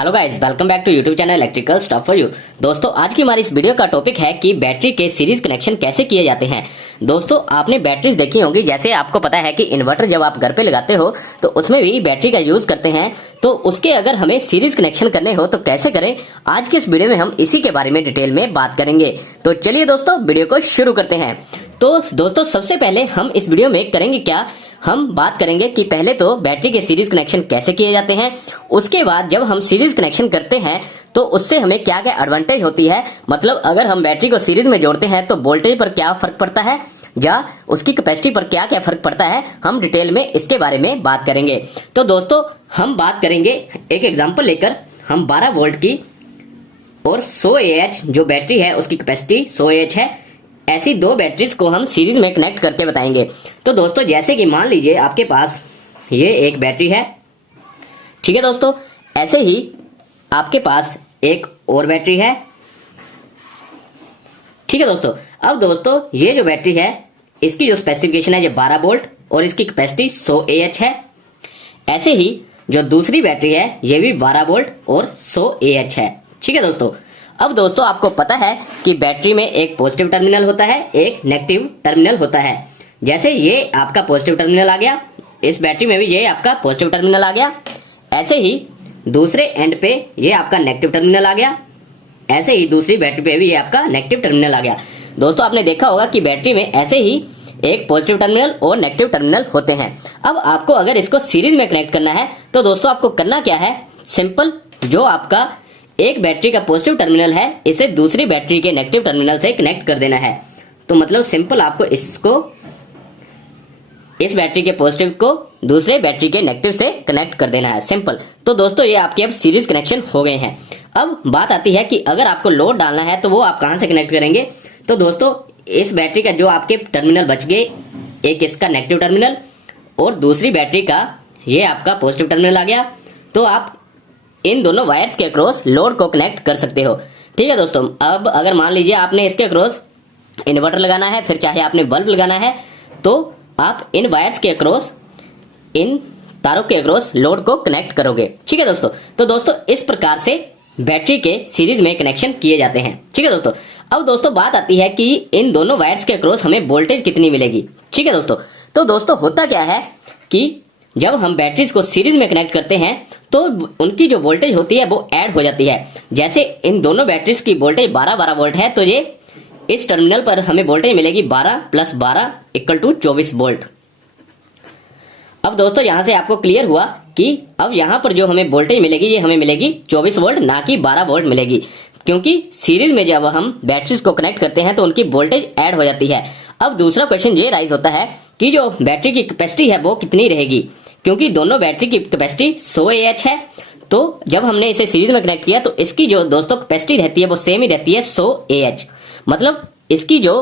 Hello guys, welcome back to YouTube channel electrical stuff for you. दोस्तों, आज की हमारी इस वीडियो का टॉपिक है कि बैटरी के सीरीज कनेक्शन कैसे किए जाते हैं। दोस्तों, आपने बैटरीज देखी होंगी, जैसे आपको पता है कि इन्वर्टर जब आप घर पे लगाते हो तो उसमें भी बैटरी का यूज करते हैं। तो उसके अगर हमें सीरीज कनेक्शन करने हो तो कैसे करें, आज के इस वीडियो में हम इसी के बारे में डिटेल में बात करेंगे। तो चलिए दोस्तों, वीडियो को शुरू करते हैं। तो दोस्तों, सबसे पहले हम इस वीडियो में करेंगे क्या, हम बात करेंगे कि पहले तो बैटरी के सीरीज कनेक्शन कैसे किए जाते हैं। उसके बाद जब हम सीरीज कनेक्शन करते हैं तो उससे हमें क्या क्या एडवांटेज होती है, मतलब अगर हम बैटरी को सीरीज में जोड़ते हैं तो वोल्टेज पर क्या फर्क पड़ता है या उसकी कैपेसिटी पर क्या क्या फर्क पड़ता है, हम डिटेल में इसके बारे में बात करेंगे। तो दोस्तों, हम बात करेंगे एक एग्जांपल लेकर। हम 12 वोल्ट की और 100 AH जो बैटरी है उसकी कैपेसिटी 100 AH है, ऐसी दो बैटरीज को हम सीरीज में कनेक्ट करके बताएंगे। तो दोस्तों, जैसे कि मान लीजिए आपके पास ये एक बैटरी है, ठीक है दोस्तों। ऐसे ही आपके पास एक और बैटरी है, ठीक है दोस्तों। अब दोस्तों, ये जो बैटरी है इसकी जो स्पेसिफिकेशन है ये 12 वोल्ट और इसकी कैपेसिटी 100 AH है। ऐसे ही जो दूसरी बैटरी है ये भी 12 वोल्ट और 100 AH है, ठीक है दोस्तों। अब दोस्तों, आपको पता है कि बैटरी में एक पॉजिटिव टर्मिनल होता है, एक नेगेटिव टर्मिनल होता है। जैसे ये आपका पॉजिटिव टर्मिनल आ गया, इस बैटरी में भी ये आपका पॉजिटिव टर्मिनल आ गया। ऐसे ही दूसरे एंड पे ये आपका नेगेटिव टर्मिनल आ गया। ऐसे ही दूसरी बैटरी पे भी ये आपका नेगेटिव टर्मिनल आ गया। दोस्तों, आपने देखा होगा कि बैटरी में ऐसे ही एक पॉजिटिव टर्मिनल और नेगेटिव टर्मिनल होते हैं। अब आपको अगर इसको सीरीज में कनेक्ट करना है तो दोस्तों आपको करना क्या है, सिंपल, जो आपका एक बैटरी का पॉजिटिव टर्मिनल है इसे दूसरी बैटरी के नेगेटिव टर्मिनल से कनेक्ट कर देना है। तो मतलब सिंपल, आपको इसको, इस बैटरी के पॉजिटिव को दूसरे बैटरी के नेगेटिव से कनेक्ट कर देना है, सिंपल। तो दोस्तों, ये आपके अब सीरीज कनेक्शन हो गए हैं। अब बात आती है कि अगर आपको लोड डालना है तो वो आप कहां से कनेक्ट करेंगे। तो दोस्तों, इस बैटरी का जो आपके टर्मिनल बच गए, एक इसका नेगेटिव टर्मिनल और दूसरी बैटरी का ये आपका पॉजिटिव टर्मिनल आ गया, तो आप इन दोनों वायर्स के अक्रॉस लोड को कनेक्ट कर सकते हो, ठीक है दोस्तों। अब अगर मान लीजिए आपने इसके अक्रॉस इन्वर्टर लगाना है, फिर चाहे आपने बल्ब लगाना है, तो आप इन वायर्स के अक्रॉस, इन तारों के अक्रॉस लोड को कनेक्ट करोगे, ठीक है दोस्तों। तो दोस्तों, इस प्रकार से बैटरी के सीरीज में कनेक्शन किए जाते हैं, ठीक है दोस्तों। अब दोस्तों, बात आती है कि इन दोनों वायर्स के अक्रॉस हमें वोल्टेज कितनी मिलेगी, ठीक है दोस्तों। तो दोस्तों, होता क्या है कि जब हम बैटरीज को सीरीज में कनेक्ट करते हैं तो उनकी जो वोल्टेज होती है वो ऐड हो जाती है। जैसे इन दोनों बैटरीज की वोल्टेज 12 वोल्ट है, तो ये इस टर्मिनल पर हमें वोल्टेज मिलेगी 12 + 12 = 24 वोल्ट। अब दोस्तों, यहां से आपको क्लियर हुआ कि अब यहां पर जो हमें वोल्टेज मिलेगी ये हमें मिलेगी 24 वोल्ट, ना कि 12 वोल्ट मिलेगी, क्योंकि सीरीज में जब हम बैटरीज को कनेक्ट करते हैं तो उनकी वोल्टेज ऐड हो जाती है। अब दूसरा क्वेश्चन ये राइज होता है कि जो बैटरी की कैपेसिटी है वो कितनी रहेगी, क्योंकि दोनों बैटरी की कैपेसिटी 100 AH है। तो जब हमने इसे सीरीज में कनेक्ट किया तो इसकी जो दोस्तों कैपेसिटी रहती है वो सेम ही रहती है, 100 AH। मतलब इसकी जो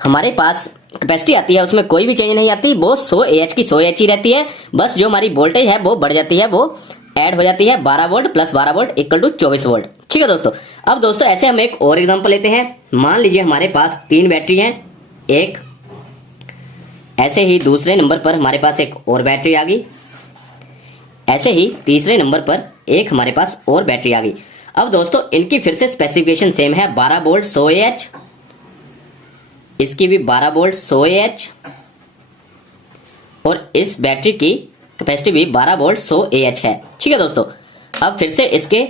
हमारे पास कैपेसिटी आती है उसमें कोई भी चेंज नहीं आती, वो 100 AH की 100 AH ही रहती है। बस जो हमारी वोल्टेज है वो बढ़ जाती है, वो ऐड हो जाती है, 12 वोल्ट + 12 वोल्ट = 24 वोल्ट, ठीक है दोस्तों। अब दोस्तों, ऐसे हम एक और एग्जांपल लेते हैं। मान लीजिए हमारे पास 3 बैटरी हैं, एक ऐसे ही दूसरे नंबर पर हमारे पास एक और बैटरी आ गई, ऐसे ही तीसरे नंबर पर एक हमारे पास और बैटरी आ गई। अब दोस्तों, इनकी फिर से स्पेसिफिकेशन सेम है, 12 वोल्ट 100 AH, इसकी भी 12 वोल्ट 100 AH और इस बैटरी की कैपेसिटी भी 12 वोल्ट 100 AH है, ठीक है दोस्तों। अब फिर से इसके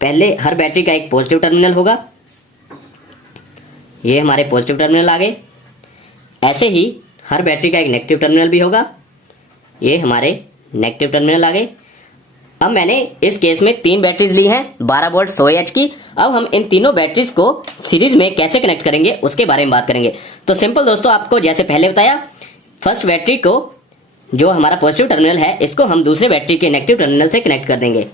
पहले हर बैटरी का एक पॉजिटिव टर्मिनल होगा, ये हमारे पॉजिटिव टर्मिनल आ गए। ऐसे ही हर बैटरी का एक नेगेटिव टर्मिनल भी होगा, ये हमारे नेगेटिव टर्मिनल आ गए। अब मैंने इस केस में 3 बैटरीज ली हैं 12 वोल्ट 100 AH की। अब हम इन तीनों बैटरीज को सीरीज में कैसे कनेक्ट करेंगे उसके बारे में बात करेंगे। तो सिंपल दोस्तों, आपको जैसे पहले बताया, फर्स्ट बैटरी को, जो हमारा पॉजिटिव टर्मिनल है, इसको हम दूसरे बैटरी के नेगेटिव टर्मिनल से कनेक्ट कर देंगे,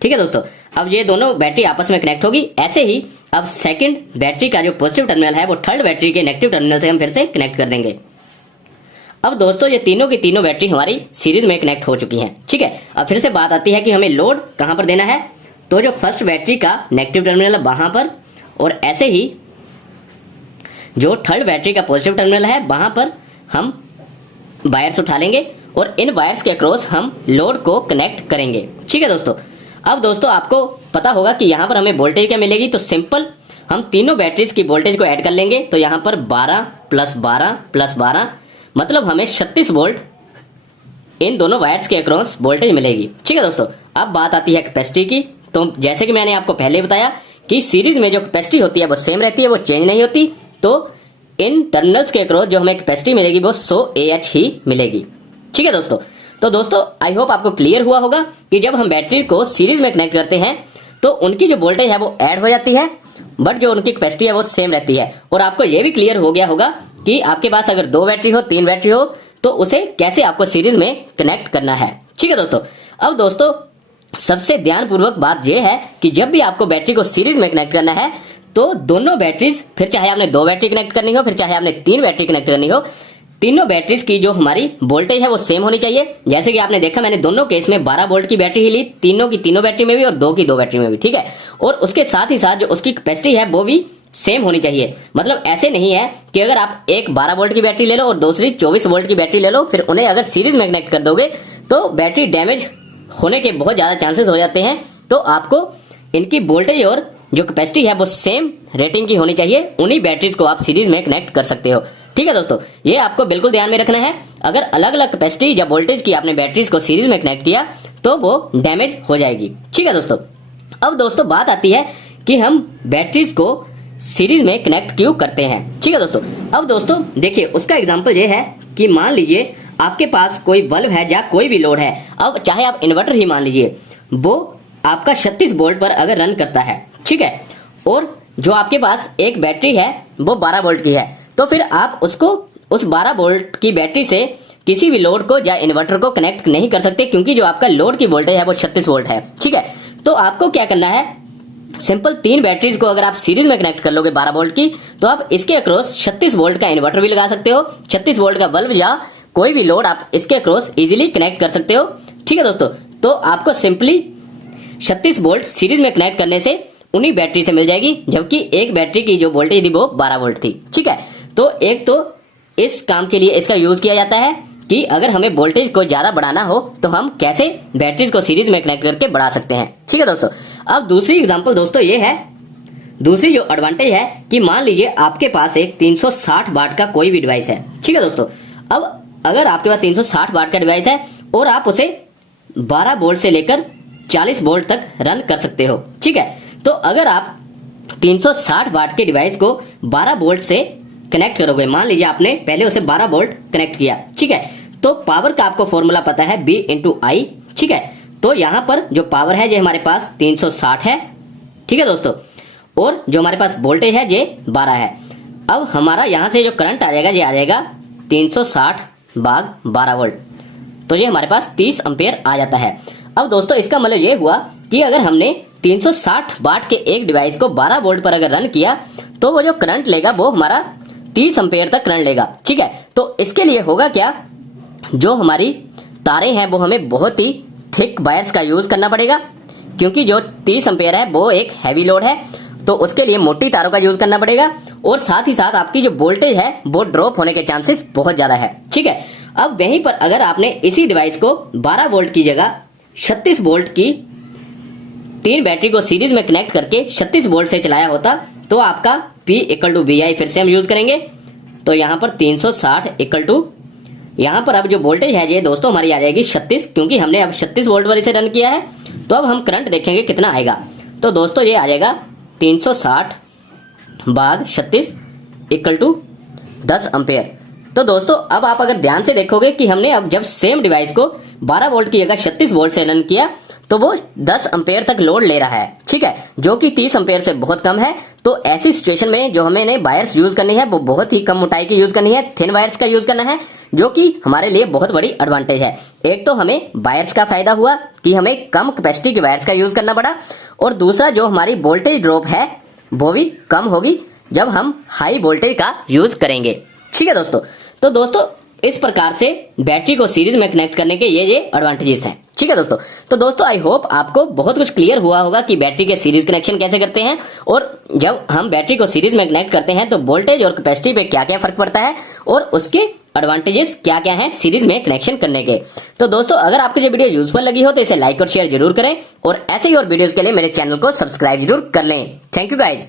ठीक है दोस्तों। अब ये दोनों बैटरी आपस में कनेक्ट होगी। ऐसे ही अब सेकेंड बैटरी का जो पॉजिटिव टर्मिनल है वो थर्ड बैटरी के नेगेटिव टर्मिनल से हम फिर से कनेक्ट कर देंगे। अब दोस्तों, ये तीनों की तीनों बैटरी हमारी सीरीज में कनेक्ट हो चुकी हैं, ठीक है। अब फिर से बात आती है कि हमें लोड कहां पर देना है। तो जो फर्स्ट बैटरी का नेगेटिव टर्मिनल है वहां पर, और ऐसे ही जो थर्ड बैटरी का पॉजिटिव टर्मिनल है वहां पर हम वायर्स उठा लेंगे और इन वायर्स के अक्रॉस हम लोड को कनेक्ट करेंगे, ठीक है दोस्तों। अब दोस्तों आपको पता होगा कि यहाँ पर हमें वोल्टेज क्या मिलेगी, तो सिंपल हम तीनों बैटरीज की वोल्टेज को ऐड कर लेंगे। तो यहाँ पर 12 प्लस 12 प्लस 12 मतलब हमें 36 वोल्ट इन दोनों वायर्स के अक्रॉस वोल्टेज मिलेगी। ठीक है दोस्तों, अब बात आती है कैपेसिटी की। तो जैसे कि मैंने आपको पहले बताया कि सीरीज में जो कैपेसिटी होती है वो सेम रहती है, वो चेंज नहीं होती। तो इन टर्मिनल्स के अक्रॉस जो हमें कैपेसिटी मिलेगी वो 100 AH ही मिलेगी। ठीक है दोस्तों, तो दोस्तों आई होप आपको क्लियर हुआ होगा कि जब हम बैटरी को सीरीज में कनेक्ट करते हैं तो उनकी जो वोल्टेज है वो ऐड हो जाती है, बट जो उनकी कैपेसिटी है वो सेम रहती है। और आपको ये भी क्लियर हो गया होगा कि आपके पास अगर 2 बैटरी हो, 3 बैटरी हो, तो उसे कैसे आपको सीरीज में कनेक्ट करना है। ठीक है दोस्तों, अब दोस्तों सबसे ध्यानपूर्वक बात यह है कि जब भी आपको बैटरी को सीरीज में कनेक्ट करना है तो दोनों बैटरीज, फिर चाहे आपने 2 बैटरी कनेक्ट करनी हो, फिर चाहे आपने 3 बैटरी कनेक्ट करनी हो, तीनों बैटरीज की जो हमारी वोल्टेज है वो सेम होनी चाहिए। जैसे कि आपने देखा मैंने दोनों केस में 12 वोल्ट की बैटरी ही ली, तीनों की तीनों बैटरी में भी और 2 की 2 बैटरी में भी। ठीक है, और उसके साथ ही साथ जो उसकी कैपेसिटी है वो भी सेम होनी चाहिए। मतलब ऐसे नहीं है कि अगर आप एक 12 वोल्ट की बैटरी ले लो और दूसरी 24 वोल्ट की बैटरी ले लो, फिर उन्हें अगर सीरीज में कनेक्ट कर दोगे तो बैटरी डैमेज होने के बहुत ज्यादा चांसेस हो जाते हैं। तो आपको इनकी वोल्टेज और जो कैपेसिटी है वो सेम रेटिंग की होनी चाहिए, उन्हीं बैटरीज को आप सीरीज में कनेक्ट कर सकते हो। ठीक है दोस्तों, ये आपको बिल्कुल ध्यान में रखना है। अगर अलग अलग कैपेसिटी या वोल्टेज की आपने बैटरीज को सीरीज में कनेक्ट किया तो वो डैमेज हो जाएगी। ठीक है दोस्तों, अब दोस्तों बात आती है कि हम बैटरीज को सीरीज में कनेक्ट क्यों करते हैं। ठीक है दोस्तों, अब दोस्तों देखिए उसका एग्जांपल ये है कि मान लीजिए आपके पास कोई बल्ब है या कोई भी लोड है, अब चाहे आप इन्वर्टर ही मान लीजिए, वो आपका 36 वोल्ट पर अगर रन करता है। ठीक है, और जो आपके पास एक बैटरी है वो 12 वोल्ट की है, तो फिर आप उसको उस 12 वोल्ट की बैटरी से किसी भी लोड को या इन्वर्टर को कनेक्ट नहीं कर सकते, क्योंकि जो आपका लोड की वोल्टेज है वो 36 वोल्ट है। ठीक है, तो आपको क्या करना है, सिंपल 3 बैटरीज को अगर आप सीरीज में कनेक्ट कर लोगे 12 वोल्ट की, तो आप इसके अक्रॉस 36 वोल्ट का इन्वर्टर भी लगा सकते हो, 36 वोल्ट का बल्ब या कोई भी लोड आप इसके अक्रॉस इजीली कनेक्ट कर सकते हो। ठीक है दोस्तों, तो आपको सिंपली 36 वोल्ट सीरीज में कनेक्ट करने से उन्हीं बैटरी से मिल जाएगी, जबकि एक बैटरी की जो वोल्टेज थी वो 12 वोल्ट थी। ठीक है, तो एक तो इस काम के लिए इसका यूज किया जाता है कि अगर हमें वोल्टेज को ज्यादा बढ़ाना हो तो हम कैसे बैटरीज को सीरीज में कनेक्ट करके बढ़ा सकते हैं। ठीक है दोस्तों, अब दूसरी एग्जांपल दोस्तों ये है, दूसरी जो एडवांटेज है कि मान लीजिए आपके पास एक 360 वाट का कोई भी डिवाइस है। ठीक है दोस्तों, अब अगर आपके पास 360 वाट का डिवाइस है और आप उसे 12 वोल्ट से लेकर 40 वोल्ट तक रन कर सकते हो। ठीक है, तो अगर आप 360 वाट के डिवाइस को 12 वोल्ट से कनेक्ट करोगे, मान लीजिए आपने पहले उसे 12 वोल्ट कनेक्ट किया। ठीक है, तो पावर का आपको फॉर्मूला पता है B × I। ठीक है, तो यहां पर जो पावर है ये हमारे पास 360 है। ठीक है दोस्तों, और जो हमारे पास वोल्टेज है ये 12 है। अब हमारा यहां से जो करंट आ जाएगा ये आ जाएगा 360 भाग 12 वोल्ट, तो ये हमारे पास 30 एम्पियर आ जाता है। अब दोस्तों इसका मतलब ये हुआ कि अगर हमने 360 वाट के एक डिवाइस को 12 वोल्ट पर अगर रन किया तो वो जो करंट लेगा वो हमारा 30 एम्पियर तक करंट लेगा। ठीक है, तो इसके लिए होगा क्या, जो हमारी तारें हैं वो हमें बहुत ही थिक वायर्स का यूज करना पड़ेगा, क्योंकि जो 30 एम्पियर है वो एक हैवी लोड है, तो उसके लिए मोटी तारों का यूज करना पड़ेगा। और साथ ही साथ आपकी जो वोल्टेज है वो ड्रॉप होने के चांसेस बहुत ज्यादा है। ठीक है, अब वहीं पर अगर आपने इसी डिवाइस को 12 वोल्ट की जगह 36 वोल्ट की 3 बैटरी को सीरीज में कनेक्ट करके 36 वोल्ट से चलाया होता तो आपका P = VI फिर से हम यूज करेंगे। तो यहां पर 360 = यहां पर अब जो वोल्टेज है ये दोस्तों हमारी आ जाएगी 36, क्योंकि हमने अब 36 वोल्ट पर इसे रन किया है। तो अब हम करंट देखेंगे कितना आएगा, तो दोस्तों ये आ जाएगा 360 भाग 36 = 10 एम्पियर। तो दोस्तों अब आप अगर ध्यान से देखोगे कि हमने अब जब सेम डिवाइस को 12 वोल्ट की जगह 36 वोल्ट से रन किया तो वो 10 एम्पेयर तक लोड ले रहा है। ठीक है, जो कि 30 एम्पेयर से बहुत कम है। तो ऐसी सिचुएशन में जो हमें वायर्स यूज करनी है वो बहुत ही कम मोटाई की यूज करनी है, थिन वायर्स का यूज करना है, जो कि हमारे लिए बहुत बड़ी एडवांटेज है। एक तो हमें वायर्स का फायदा हुआ कि हमें कम कैपेसिटी के वायर्स का यूज करना पड़ा, और दूसरा जो हमारी वोल्टेज ड्रॉप है वो भी कम होगी जब हम हाई वोल्टेज का यूज करेंगे। ठीक है दोस्तों, तो दोस्तों इस प्रकार से बैटरी को सीरीज में कनेक्ट करने के ये एडवांटेजेस हैं। ठीक है दोस्तों। तो दोस्तों आई होप आपको बहुत कुछ क्लियर हुआ होगा कि बैटरी के सीरीज कनेक्शन कैसे करते हैं, और जब हम बैटरी को सीरीज में कनेक्ट करते हैं तो वोल्टेज और कैपेसिटी पे क्या क्या फर्क पड़ता है और उसके एडवांटेजेस क्या क्या हैं सीरीज में कनेक्शन करने के। तो दोस्तों अगर आपको ये वीडियो यूजफुल लगी हो तो इसे लाइक और शेयर जरूर करें, और ऐसे ही और वीडियोस के लिए मेरे चैनल को सब्सक्राइब जरूर कर लें। Thank you guys.